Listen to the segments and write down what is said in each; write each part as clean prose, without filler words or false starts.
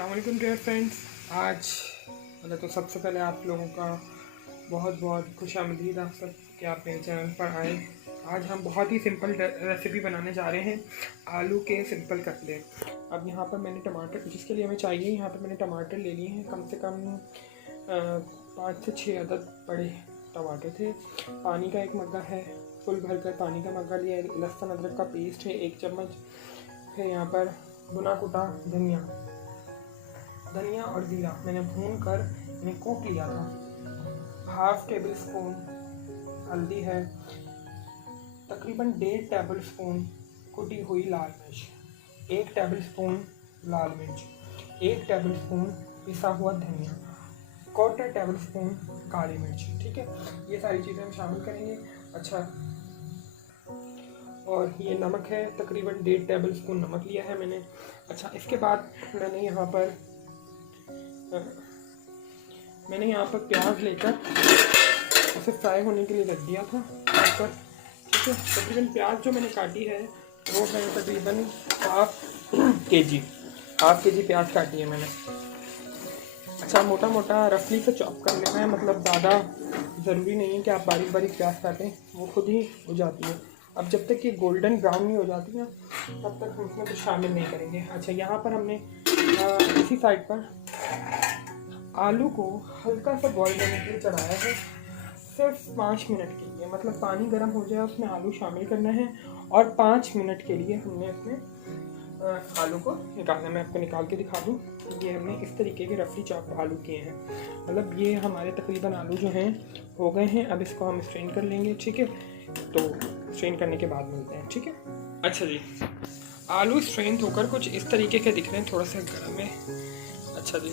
अस्सलामुअलैकुम dear friends. आज तो सबसे पहले आप लोगों का बहुत बहुत खुशामदीद आप सब कि आप मेरे चैनल पर आए। आज हम बहुत ही सिंपल रेसिपी बनाने जा रहे हैं, आलू के सिंपल कटलेट। अब यहाँ पर मैंने टमाटर जिसके लिए हमें चाहिए, यहाँ पर मैंने टमाटर ले लिए हैं। कम से कम 5 से 6 अदद बड़े टमाटर थे। पानी का एक मग्गा है, फुल भरकर पानी का मग्गा लिया है। लहसुन अदरक का पेस्ट है 1 चम्मच। फिर यहाँ पर भुना कुटा धनिया और ज़ीरा मैंने भून कर इन्हें कूट लिया था। 1/2 टेबल स्पून हल्दी है, तकरीबन 1.5 टेबल स्पून कुटी हुई लाल मिर्च, 1 टेबल स्पून लाल मिर्च, 1 टेबल स्पून पिसा हुआ धनिया, 1/4 टेबल स्पून काली मिर्च। ठीक है, ये सारी चीज़ें हम शामिल करेंगे। अच्छा, और ये नमक है, तकरीबन 1.5 टेबल स्पून नमक लिया है मैंने। अच्छा, इसके बाद मैंने यहाँ पर प्याज लेकर उसे फ्राई होने के लिए रख दिया था पर। ठीक है, तकरीबन प्याज जो मैंने काटी है वो है तकरीबन 1/2 केजी प्याज काटी है मैंने। अच्छा, मोटा मोटा रफली से चॉप कर लेना है, मतलब ज़्यादा ज़रूरी नहीं है कि आप बारीक बारीक प्याज काटें, वो खुद ही हो जाती है। अब जब तक ये गोल्डन ब्राउन नहीं हो जाती ना, तब तक हम इसमें कुछ शामिल नहीं करेंगे। अच्छा, यहाँ पर हमने इसी साइड पर आलू को हल्का सा बॉईल होने के लिए चढ़ाया है, सिर्फ 5 मिनट के लिए। मतलब पानी गर्म हो जाए, उसमें आलू शामिल करना है और 5 मिनट के लिए हमने इसमें आलू को निकालना है। मैं आपको निकाल के दिखा दूँ। ये हमने इस तरीके के रफली चॉप आलू किए हैं। मतलब ये हमारे तकरीबन आलू जो हैं हो गए हैं। अब इसको हम स्ट्रेन कर लेंगे। ठीक है, तो स्ट्रेन करने के बाद मिलते हैं। ठीक है। अच्छा जी, आलू स्ट्रेन होकर कुछ इस तरीके के दिख रहे हैं, थोड़ा सा गर्म है। अच्छा जी,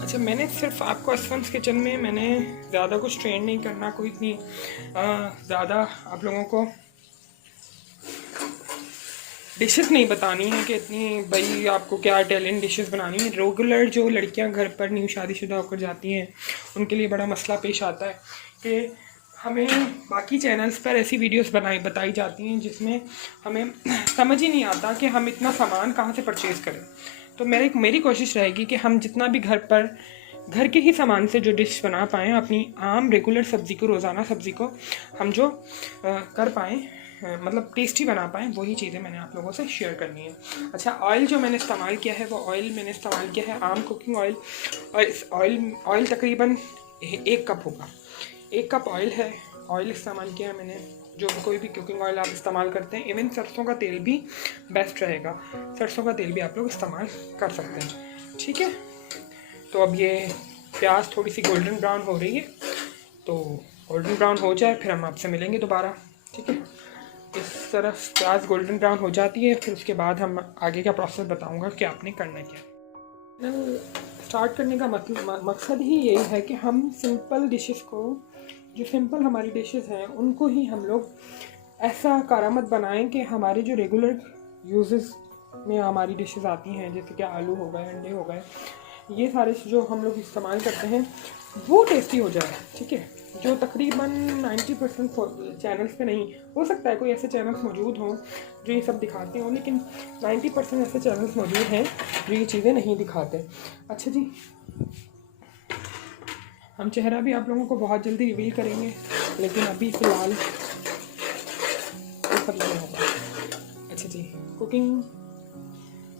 अच्छा, मैंने सिर्फ आपको एसवंस किचन में मैंने ज़्यादा कुछ ट्रेन नहीं करना, कोई इतनी ज़्यादा आप लोगों को डिशेस नहीं बतानी है कि इतनी भाई आपको क्या टैलेंट डिशेस बनानी है। रेगुलर जो लड़कियां घर पर न्यू शादीशुदा होकर जाती हैं, उनके लिए बड़ा मसला पेश आता है कि हमें बाकी चैनल्स पर ऐसी वीडियोस बताई जाती हैं जिसमें हमें समझ ही नहीं आता कि हम इतना सामान कहाँ से परचेज़ करें। तो मेरी कोशिश रहेगी कि हम जितना भी घर के ही सामान से जो डिश बना पाएँ, अपनी आम रेगुलर सब्ज़ी को, रोज़ाना सब्ज़ी को हम जो कर पाएँ, मतलब टेस्टी बना पाएँ, वही चीज़ें मैंने आप लोगों से शेयर करनी है। अच्छा, ऑयल जो मैंने इस्तेमाल किया है, वो ऑयल मैंने इस्तेमाल किया है आम कुकिंग ऑयल। और इस ऑयल तकरीबन 1 कप होगा। 1 कप ऑयल है, ऑयल इस्तेमाल किया है मैंने। जो कोई भी कुकिंग ऑयल आप इस्तेमाल करते हैं, इवन सरसों का तेल भी बेस्ट रहेगा। सरसों का तेल भी आप लोग इस्तेमाल कर सकते हैं। ठीक है, तो अब ये प्याज थोड़ी सी गोल्डन ब्राउन हो रही है, तो गोल्डन ब्राउन हो जाए फिर हम आपसे मिलेंगे दोबारा। ठीक है, इस तरह प्याज गोल्डन ब्राउन हो जाती है, फिर उसके बाद हम आगे का प्रोसेस बताऊंगा कि आपने करना क्या। स्टार्ट करने का मकसद ही यही है कि हम सिंपल डिशेस को, जो सिंपल हमारी डिशेस हैं, उनको ही हम लोग ऐसा कारामद बनाएं कि हमारे जो रेगुलर यूजेस में हमारी डिशेस आती हैं, जैसे कि आलू हो गए, अंडे हो गए, ये सारे जो हम लोग इस्तेमाल करते हैं वो टेस्टी हो जाए। ठीक है, जो तकरीबन 90% चैनल्स पे नहीं हो सकता है, कोई ऐसे चैनल्स मौजूद हों जो ये सब दिखाते हों, लेकिन 90% ऐसे चैनल्स मौजूद हैं जो ये चीज़ें नहीं दिखाते। अच्छा जी, हम चेहरा भी आप लोगों को बहुत जल्दी रिवील करेंगे, लेकिन अभी फ़िलहाल ये सब नहीं होगा। अच्छा जी,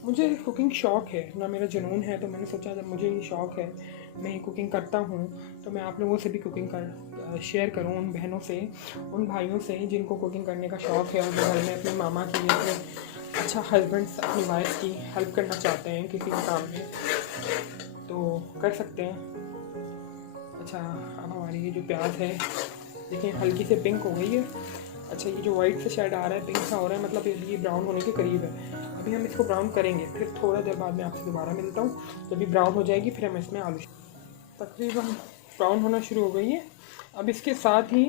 मुझे कुकिंग शौक़ है ना, मेरा जुनून है। तो मैंने सोचा जब मुझे ये शौक़ है, मैं ये कुकिंग करता हूँ, तो मैं आप लोगों से भी कुकिंग शेयर करूँ, उन बहनों से, उन भाइयों से जिनको कुकिंग करने का शौक़ है और वो घर में अपने मामा की या अच्छा हस्बैंड्स अपनी वाइफ की हेल्प करना चाहते हैं किसी भी काम में, तो कर सकते हैं। अच्छा, अब हमारी ये जो प्याज है, देखिए हल्की से पिंक हो गई है। अच्छा, ये जो वाइट से शेड आ रहा है, पिंक सा हो रहा है, मतलब ये ब्राउन होने के करीब है। अभी हम इसको ब्राउन करेंगे, फिर थोड़ा देर बाद मैं आपसे दोबारा मिलता हूँ। जब भी ब्राउन हो जाएगी फिर हम इसमें आलू, तकरीबन ब्राउन होना शुरू हो गई है। अब इसके साथ ही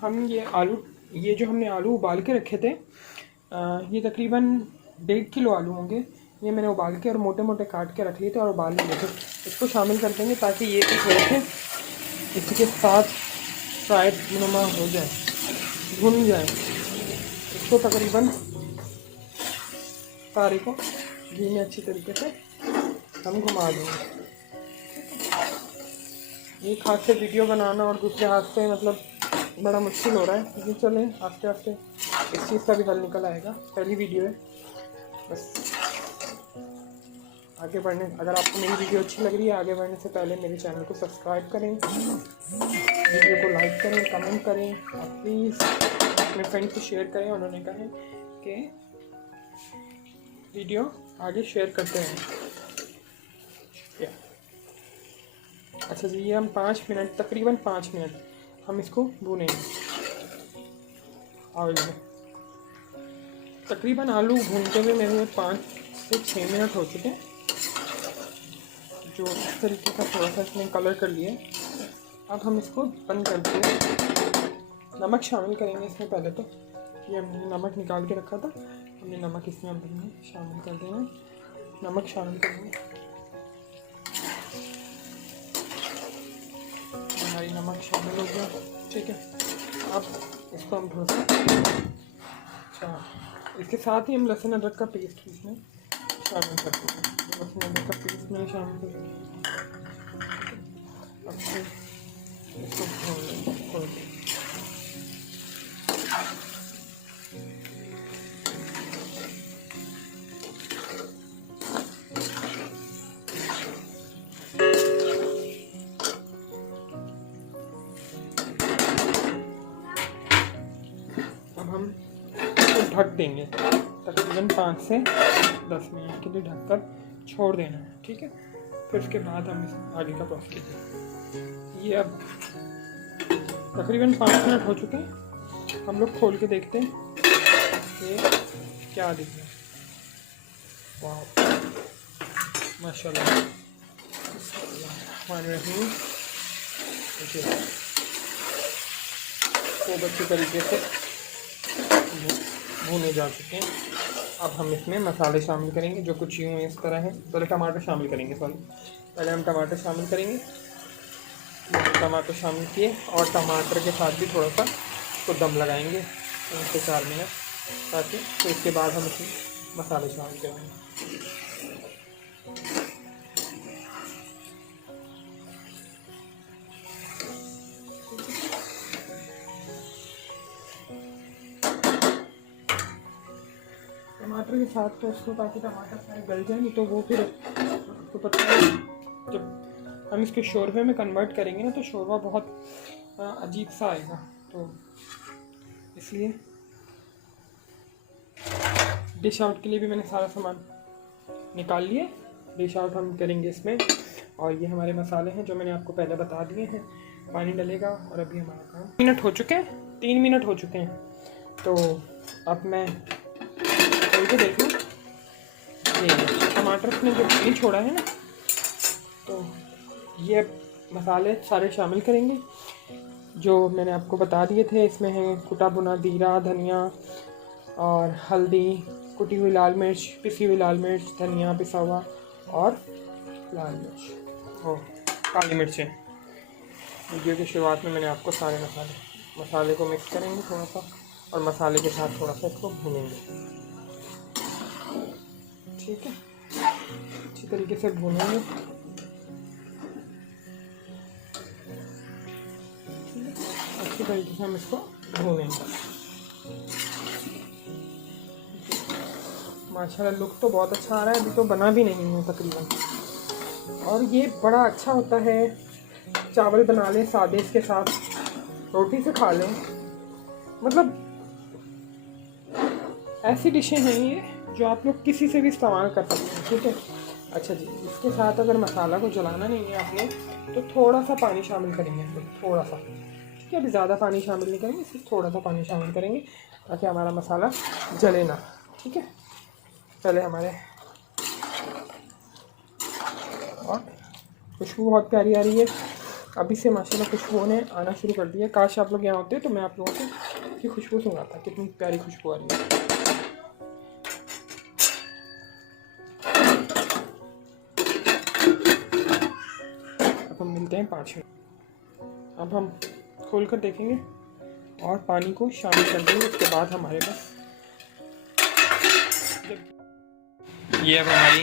हम ये जो हमने आलू उबाल के रखे थे, ये तकरीबन 1.5 किलो आलू होंगे। ये मैंने उबाल के और मोटे मोटे काट के रख लिए थे और उबाल लिए थे। इसको शामिल कर देंगे ताकि ये भी थोड़े से इसके साथ फ्राइड नुमा हो जाए, भुन जाए। इसको तकरीबन सारे को घी में अच्छी तरीके से हम घुमा देंगे। एक हाथ से वीडियो बनाना और दूसरे हाथ से मतलब बड़ा मुश्किल हो रहा है, लेकिन चलें आस्ते आस्ते इस चीज़ का भी हल निकल आएगा। पहली वीडियो है, बस आगे बढ़ने, अगर आपको मेरी वीडियो अच्छी लग रही है, आगे बढ़ने से पहले मेरे चैनल को सब्सक्राइब करें, वीडियो को लाइक करें, कमेंट करें और प्लीज़ अपने फ्रेंड को शेयर करें। उन्होंने कहा है कि वीडियो आगे शेयर करते रहें। अच्छा जी, ये हम 5 मिनट, तकरीबन 5 मिनट हम इसको भूनेंगे ऑयल में। तकरीबन आलू भूनते हुए मेरे 5 से 6 मिनट हो चुके हैं, जो इस तरीके का थोड़ा सा इसमें कलर कर लिए। अब हम इसको बंद करके नमक शामिल करेंगे इसमें। पहले तो ये हमने नमक निकाल के रखा था, हमने नमक इसमें हम शामिल कर देना। नमक शामिल करेंगे, हमारी नमक शामिल हो गया, ठीक है। अब इसको हम थोड़ा सा, अच्छा इसके साथ ही हम लहसुन अदरक का पेस्ट इसमें शामिल कर देंगे। लहसुन अदरक का पेस्ट में शामिल कर देंगे। अब फिर इसको खोल दें। अब हम इसको ढक देंगे, तकरीबन 5 से 10 मिनट के लिए ढककर छोड़ देना है, ठीक है। फिर उसके बाद हम इस आगे का प्रोसेस। ये अब तकरीबन 5 मिनट हो चुके हैं, हम लोग खोल के देखते हैं कि क्या दिख रहा है। वाह माशाल्लाह, खूब अच्छी तरीके से भुने जा चुके हैं। अब हम इसमें मसाले शामिल करेंगे, जो कुछ यूँ इस तरह है। पहले टमाटर शामिल करेंगे, पहले हम टमाटर शामिल करेंगे। टमाटर शामिल किए और टमाटर के साथ भी थोड़ा सा इसको दम लगाएंगे 3 से 4 मिनट, ताकि तो इसके बाद हम इसमें मसाले शामिल करेंगे। टमाटर के साथ तो इसको, ताकि टमाटर सारे गल जाए, नहीं तो वो फिर आपको पता है जब हम इसके शोरबे में कन्वर्ट करेंगे ना, तो शोरबा बहुत अजीब सा आएगा। तो इसलिए डिश आउट के लिए भी मैंने सारा सामान निकाल लिए। डिश आउट हम करेंगे इसमें, और ये हमारे मसाले हैं जो मैंने आपको पहले बता दिए हैं। पानी डलेगा और अभी हमारा काम 3 मिनट हो चुके हैं, 3 मिनट हो चुके हैं। तो अब मैं खोल के देख लूँ, ये टमाटर ने जो पानी छोड़ा है ना, तो ये मसाले सारे शामिल करेंगे जो मैंने आपको बता दिए थे। इसमें है कुटा भुना जीरा, धनिया और हल्दी, कुटी हुई लाल मिर्च, पिसी हुई लाल मिर्च, धनिया पिसा हुआ और लाल मिर्च और काली मिर्चें। वीडियो की शुरुआत में मैंने आपको सारे मसाले को मिक्स करेंगे थोड़ा सा, और मसाले के साथ थोड़ा सा इसको भूनेंगे, ठीक है। अच्छी तरीके से भूनेंगे, अच्छी तरीके से हम इसको भूनेंगे। माशाल्लाह लुक तो बहुत अच्छा आ रहा है, अभी तो बना भी नहीं है तकरीबन। और ये बड़ा अच्छा होता है, चावल बना लें सादे, इसके साथ रोटी से खा लें। मतलब ऐसी डिशें हैं ये जो आप लोग किसी से भी इस्तेमाल कर सकते हैं, ठीक है। अच्छा जी, इसके साथ अगर मसाला को जलाना नहीं है आपने, तो थोड़ा सा पानी शामिल करेंगे, थोड़ा सा, ठीक है। अभी ज़्यादा पानी शामिल नहीं करेंगे, सिर्फ थोड़ा सा पानी शामिल करेंगे ताकि हमारा मसाला जले ना, ठीक है। पहले हमारे, और खुशबू बहुत प्यारी आ रही है अभी से, माशाल्लाह खुशबू ने आना शुरू कर दिया। काश आप लोग यहाँ होते तो मैं आप लोगों को की खुशबू सुनाता, कितनी प्यारी खुशबू आ रही है। अब हम मिलते हैं 5 मिनट। अब हम खोल कर देखेंगे और पानी को शामिल कर देंगे। उसके बाद हमारे पास ये अब हमारी